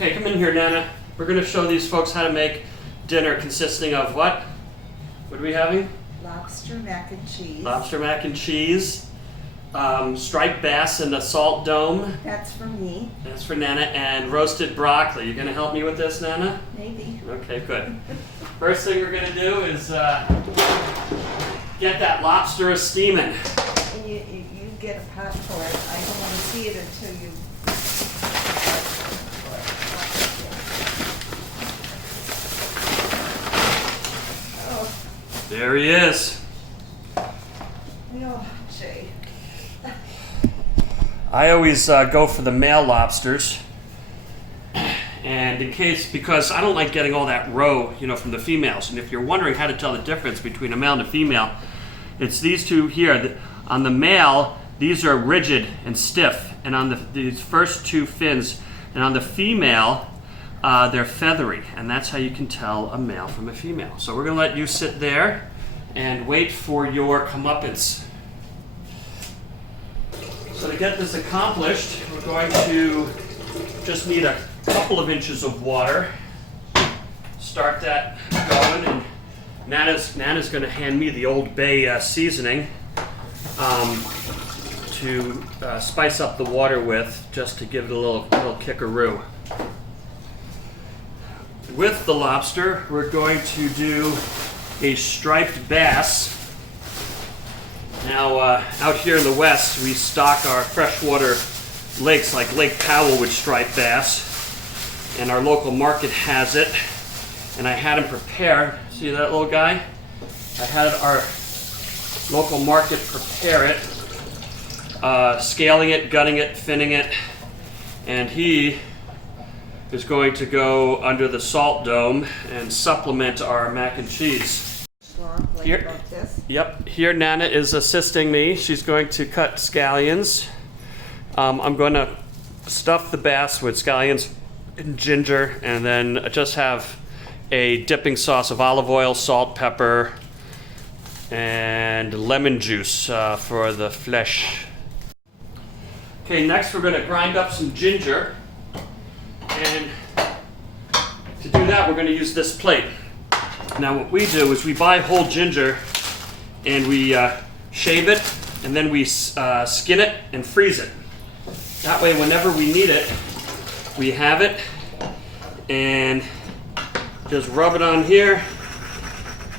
Okay, come in here, Nana. We're going to show these folks how to make dinner consisting of what? What are we having? Lobster mac and cheese. Lobster mac and cheese, striped bass in the salt dome. That's for me. That's for Nana, and roasted broccoli. You going to help me with this, Nana? Maybe. Okay, good. First thing we're going to do is get that lobster steaming. And you get a pot for it. I don't want to see it until you. There he is. Oh, Jay. I always go for the male lobsters, and because I don't like getting all that roe, from the females. And if you're wondering how to tell the difference between a male and a female, it's these two here. On the male, these are rigid and stiff, and on these first two fins, and on the female, they're feathery, and that's how you can tell a male from a female. So we're going to let you sit there and wait for your comeuppance. So to get this accomplished, we're going to just need a couple of inches of water. Start that going, and Nana's going to hand me the Old Bay seasoning to spice up the water with, just to give it a little kickaroo. With the lobster, we're going to do a striped bass. Now, out here in the West, we stock our freshwater lakes like Lake Powell with striped bass, and our local market has it. And I had them prepare. See that little guy? I had our local market prepare it, scaling it, gutting it, finning it, and he is going to go under the salt dome and supplement our mac and cheese. Like this. Yep, here Nana is assisting me. She's going to cut scallions. I'm going to stuff the bass with scallions and ginger, and then just have a dipping sauce of olive oil, salt, pepper, and lemon juice for the flesh. Okay, next we're going to grind up some ginger. And to do that, we're going to use this plate. Now what we do is we buy whole ginger, and we shave it, and then we skin it and freeze it. That way, whenever we need it, we have it, and just rub it on here,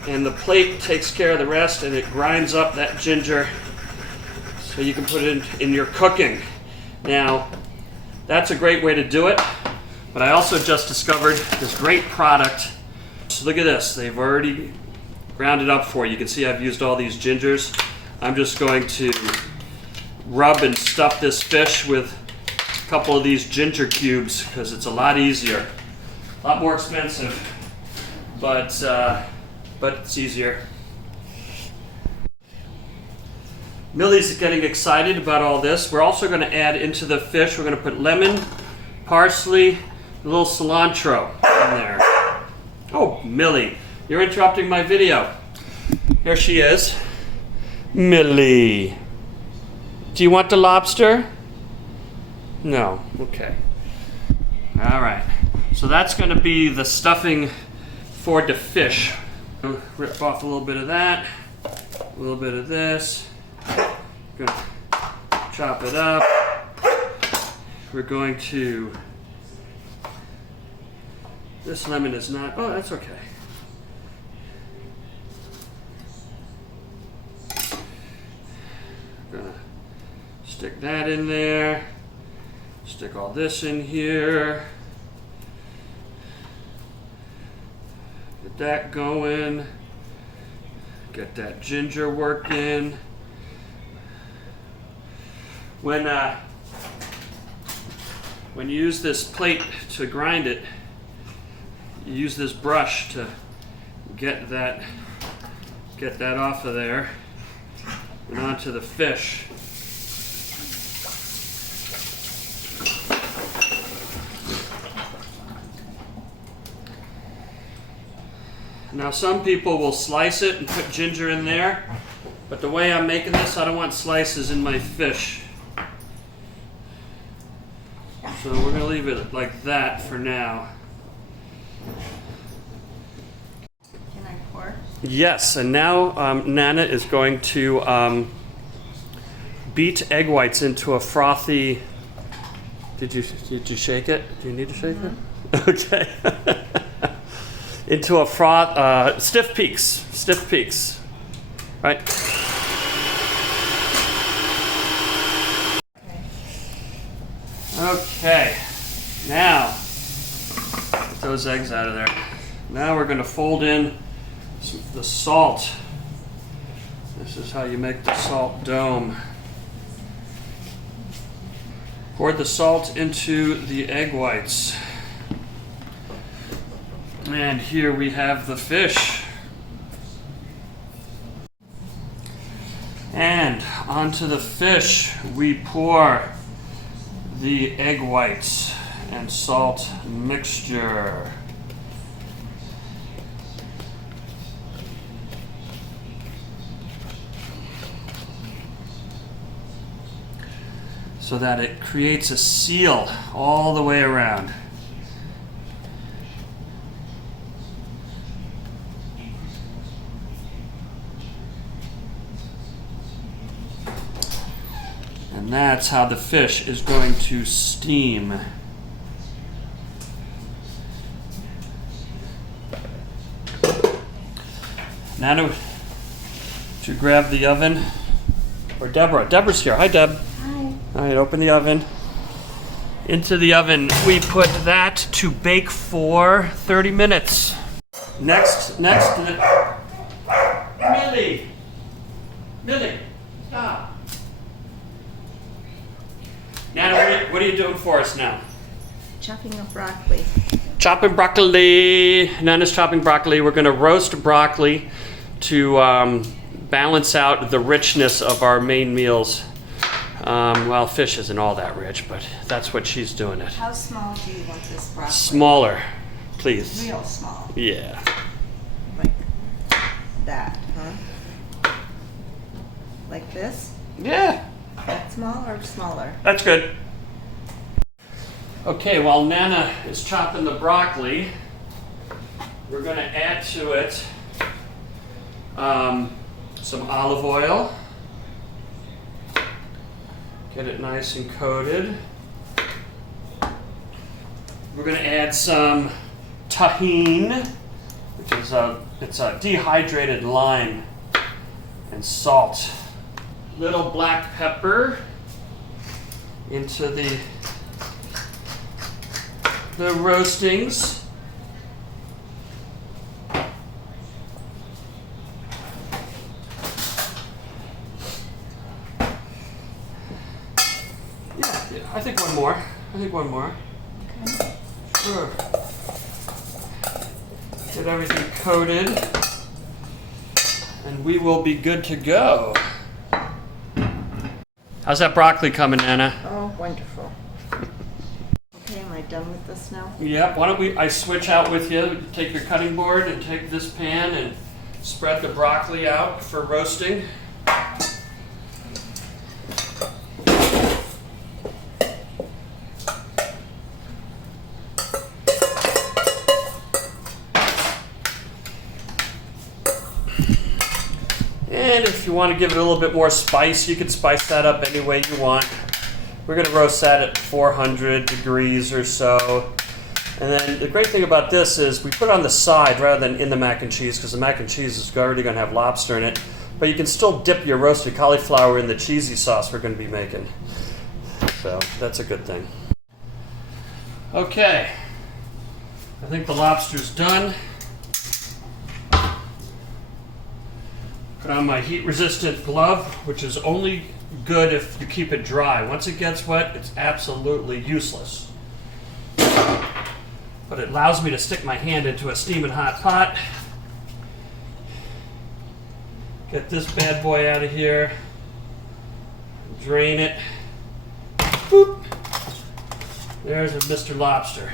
and the plate takes care of the rest, and it grinds up that ginger so you can put it in your cooking. Now, that's a great way to do it. But I also just discovered this great product. So look at this. They've already ground it up for you. You can see I've used all these gingers. I'm just going to rub and stuff this fish with a couple of these ginger cubes because it's a lot easier. A lot more expensive, but it's easier. Millie's getting excited about all this. We're also going to add into the fish, we're going to put lemon, parsley, a little cilantro in there. Oh, Millie, you're interrupting my video. Here she is. Millie. Do you want the lobster? No. Okay. All right. So that's going to be the stuffing for the fish. Rip off a little bit of that, a little bit of this. Going to chop it up. We're going to. This lemon is not. Oh, that's okay. Gonna stick that in there. Stick all this in here. Get that going. Get that ginger working. When you use this plate to grind it, you use this brush to get that off of there and onto the fish. Now some people will slice it and put ginger in there, but the way I'm making this, I don't want slices in my fish. So we're gonna leave it like that for now. Can I pour? Yes, and now Nana is going to beat egg whites into a frothy. Did you shake it? Do you need to shake it? Okay. Into a froth, stiff peaks, right? Okay, now get those eggs out of there. Now we're going to fold in the salt. This is how you make the salt dome. Pour the salt into the egg whites. And here we have the fish. And onto the fish we pour the egg whites and salt mixture. So that it creates a seal all the way around. And that's how the fish is going to steam. Now to grab the oven, or Deborah. Deborah's here. Hi, Deb. Hi. All right, open the oven. Into the oven, we put that to bake for 30 minutes. Next, Millie, stop. Nana, what are you doing for us now? Chopping up broccoli. Chopping broccoli. Nana's chopping broccoli. We're going to roast broccoli to balance out the richness of our main meals. Well, fish isn't all that rich, but that's what she's doing it. How small do you want this broccoli? Smaller, please. Real small. Yeah. Like that, huh? Like this? Yeah. That small or smaller? That's good. Okay, while Nana is chopping the broccoli, we're going to add to it some olive oil. Get it nice and coated. We're going to add some tahine, which is it's a dehydrated lime, and salt. Little black pepper into the roastings. Yeah, I think one more. Okay. Sure. Get everything coated, and we will be good to go. How's that broccoli coming, Nana? Oh, wonderful. Okay, am I done with this now? Yep, why don't I switch out with you. Take your cutting board and take this pan and spread the broccoli out for roasting. And if you want to give it a little bit more spice, you can spice that up any way you want. We're going to roast that at 400 degrees or so. And then the great thing about this is we put it on the side rather than in the mac and cheese, because the mac and cheese is already going to have lobster in it. But you can still dip your roasted cauliflower in the cheesy sauce we're going to be making. So that's a good thing. Okay, I think the lobster's done. Put on my heat-resistant glove, which is only good if you keep it dry. Once it gets wet, it's absolutely useless. But it allows me to stick my hand into a steaming hot pot. Get this bad boy out of here. Drain it. Boop. There's a Mr. Lobster.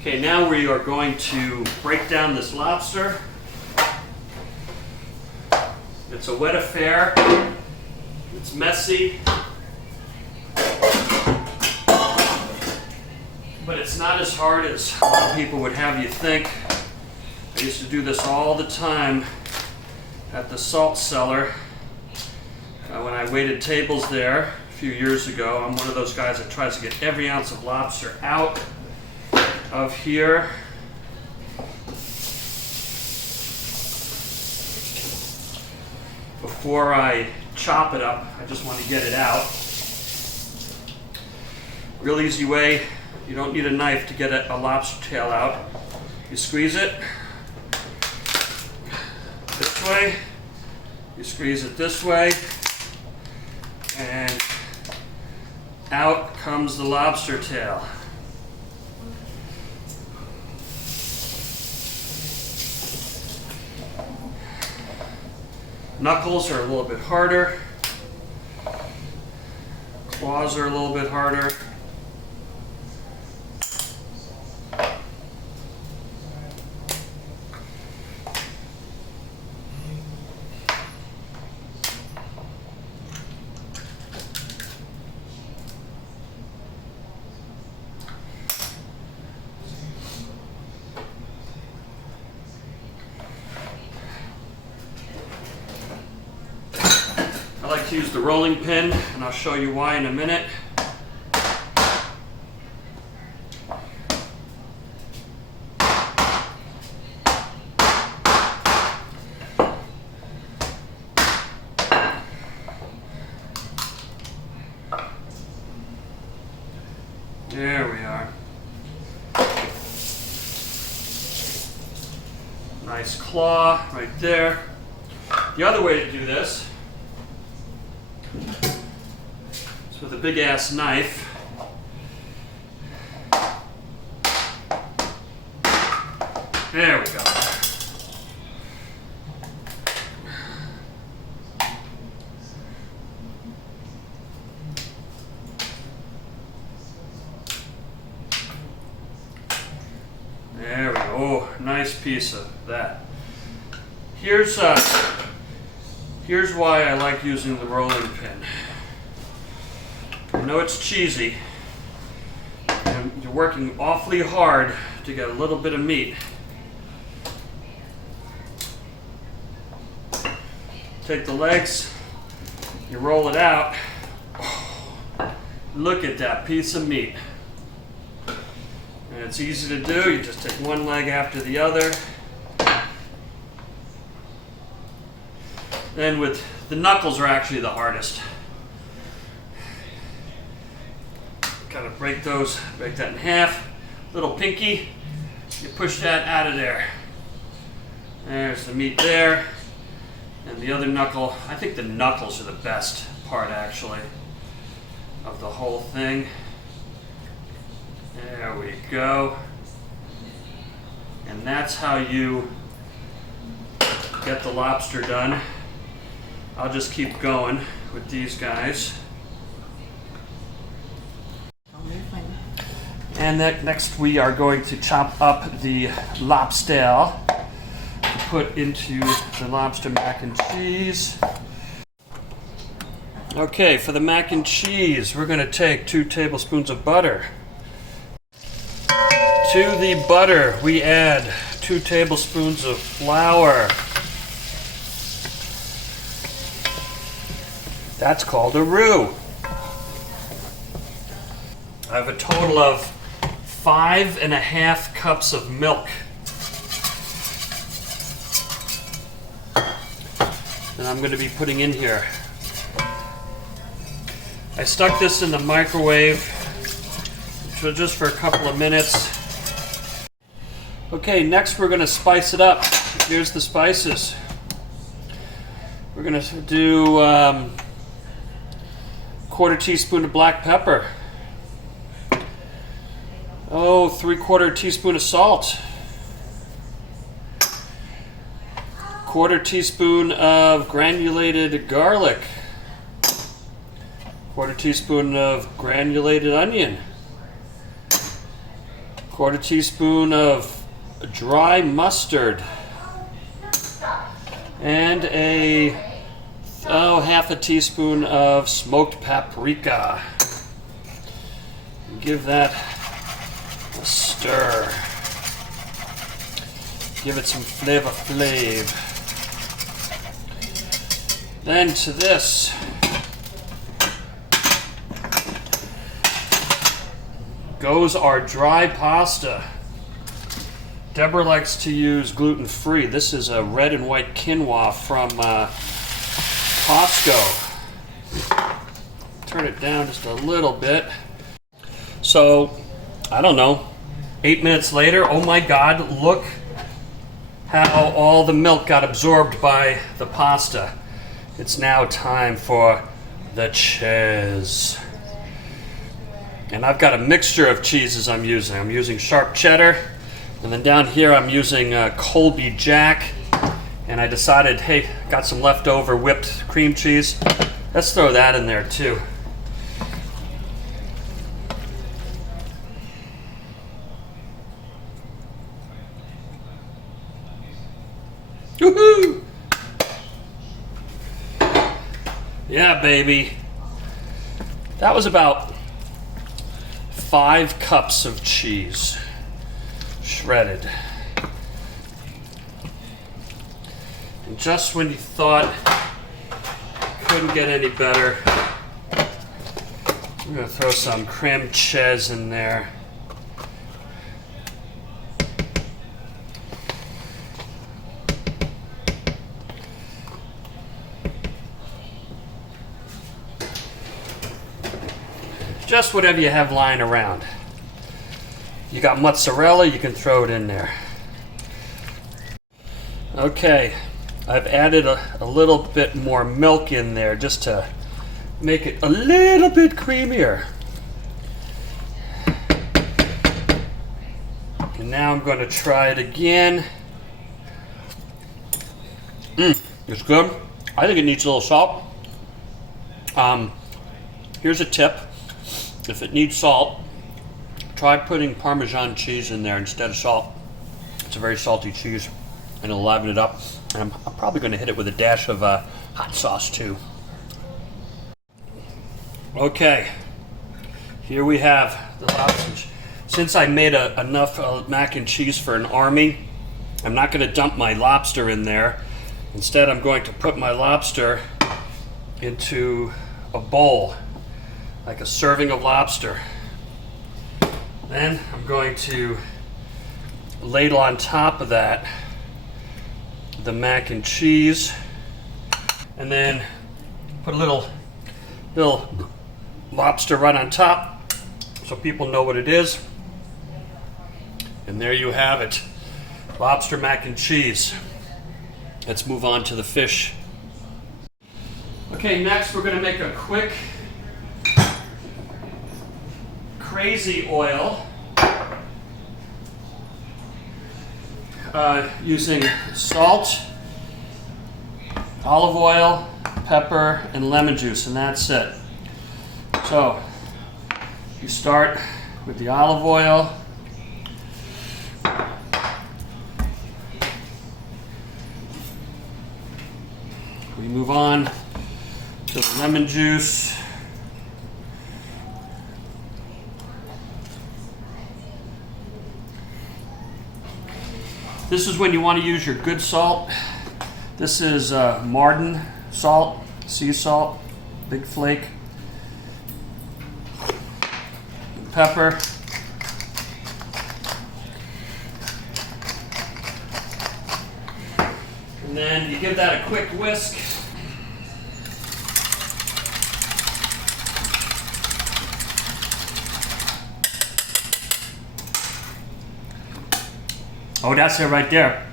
Okay, now we are going to break down this lobster. It's a wet affair. It's messy, but it's not as hard as a lot of people would have you think. I used to do this all the time at the salt cellar when I waited tables there a few years ago. I'm one of those guys that tries to get every ounce of lobster out of here. Before I chop it up, I just want to get it out. Real easy way, you don't need a knife to get a lobster tail out. You squeeze it this way, you squeeze it this way, and out comes the lobster tail. Knuckles are a little bit harder. Claws are a little bit harder. I like to use the rolling pin, and I'll show you why in a minute. There we are. Nice claw right there. The other way to do this is with a big ass knife. There we go. There we go. Oh, nice piece of that. Here's why I like using the rolling pin. I know it's cheesy, and you're working awfully hard to get a little bit of meat. Take the legs, you roll it out. Look at that piece of meat. And it's easy to do. You just take one leg after the other. Then with the knuckles are actually the hardest. Gotta break that in half. Little pinky, you push that out of there. There's the meat there. And the other knuckle, I think the knuckles are the best part actually of the whole thing. There we go. And that's how you get the lobster done. I'll just keep going with these guys. And next we are going to chop up the lobster to put into the lobster mac and cheese. Okay, for the mac and cheese, we're going to take 2 tablespoons of butter. To the butter, we add 2 tablespoons of flour. That's called a roux. I have a total of 5.5 cups of milk. And I'm going to be putting in here. I stuck this in the microwave just for a couple of minutes. Okay, next we're going to spice it up. Here's the spices. We're going to do 1/4 teaspoon of black pepper. 3/4 teaspoon of salt. 1/4 teaspoon of granulated garlic. 1/4 teaspoon of granulated onion. 1/4 teaspoon of dry mustard. And a half a teaspoon of smoked paprika. Give that a stir. Give it some flavor flav. Then to this, goes our dry pasta. Deborah likes to use gluten-free. This is a red and white quinoa from Costco. Turn it down just a little bit. So, I don't know, 8 minutes later, oh my God, look how all the milk got absorbed by the pasta. It's now time for the cheese. And I've got a mixture of cheeses I'm using. I'm using sharp cheddar, and then down here I'm using Colby Jack. And I decided, hey, got some leftover whipped cream cheese. Let's throw that in there too. Woohoo! Yeah, baby. That was about 5 cups of cheese, shredded. And just when you thought couldn't get any better, I'm gonna throw some creme cheese in there. Just whatever you have lying around. You got mozzarella, you can throw it in there. Okay, I've added a little bit more milk in there just to make it a little bit creamier. And now I'm going to try it again. It's good. I think it needs a little salt. Here's a tip. If it needs salt, try putting Parmesan cheese in there instead of salt. It's a very salty cheese, and it'll liven it up. And I'm probably going to hit it with a dash of hot sauce too. Okay, here we have the lobster. Since I made enough mac and cheese for an army, I'm not going to dump my lobster in there. Instead, I'm going to put my lobster into a bowl, like a serving of lobster. Then I'm going to ladle on top of that the mac and cheese, and then put a little lobster right on top so people know what it is. And there you have it, lobster mac and cheese. Let's move on to the fish. Okay, next we're going to make a quick crazy oil using salt, olive oil, pepper, and lemon juice, and that's it. So you start with the olive oil. We move on to the lemon juice. This is when you want to use your good salt. This is Marden salt, sea salt, big flake. Pepper. And then you give that a quick whisk. Oh, that's it right there.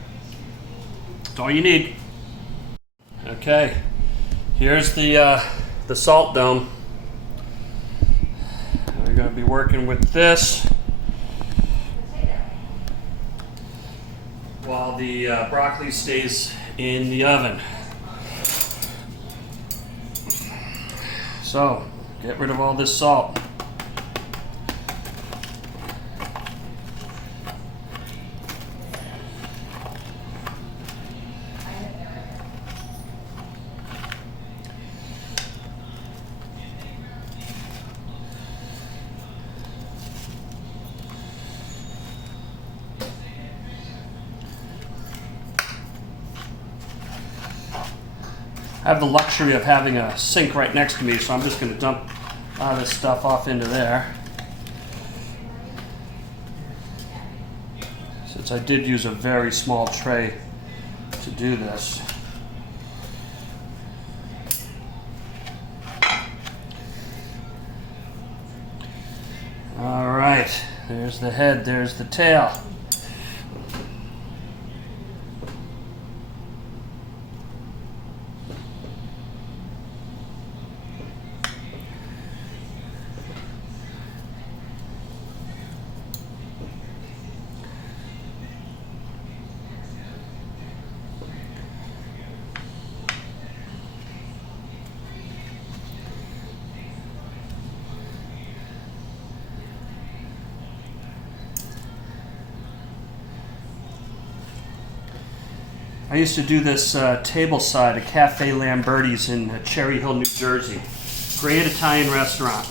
That's all you need. Okay, here's the salt dome. We're going to be working with this while the broccoli stays in the oven. So, get rid of all this salt. I have the luxury of having a sink right next to me, so I'm just going to dump this stuff off into there. Since I did use a very small tray to do this. All right, there's the head, there's the tail. I used to do this tableside at Cafe Lamberti's in Cherry Hill, New Jersey. Great Italian restaurant.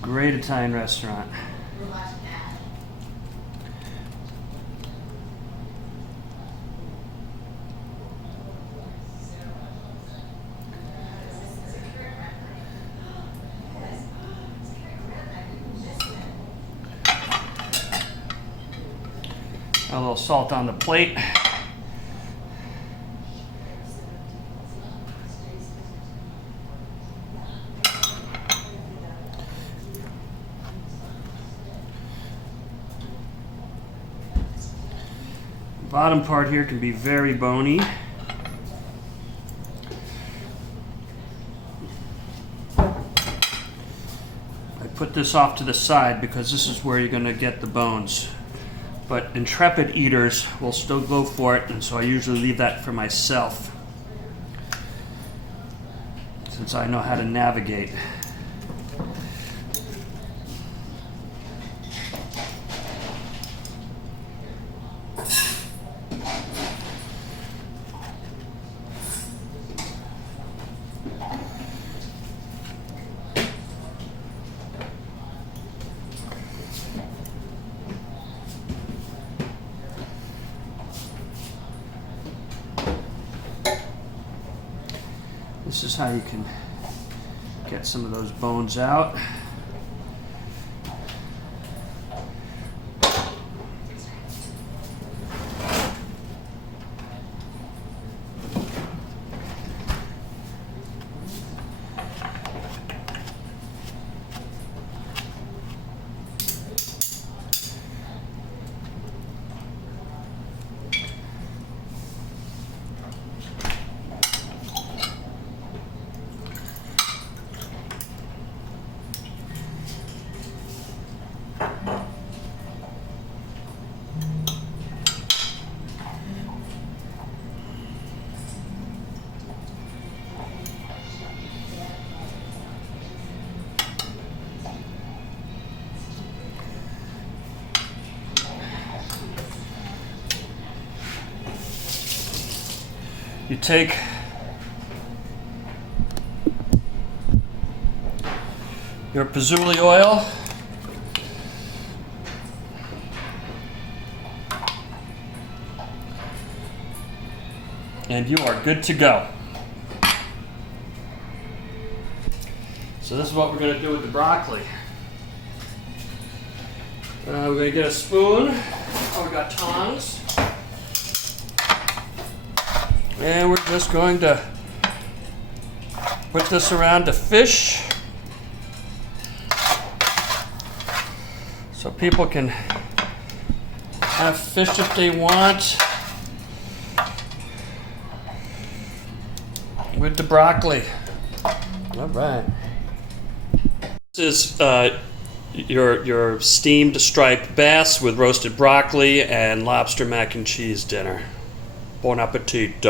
Great Italian restaurant. A little salt on the plate. Bottom part here can be very bony. I put this off to the side because this is where you're going to get the bones. But intrepid eaters will still go for it, and so I usually leave that for myself, since I know how to navigate. This is how you can get some of those bones out. You take your patchouli oil, and you are good to go. So this is what we're going to do with the broccoli. We're going to get a spoon. Oh, we got tongs. And we're just going to put this around the fish so people can have fish if they want with the broccoli. All right. This is your steamed striped bass with roasted broccoli and lobster mac and cheese dinner. Bon appetit.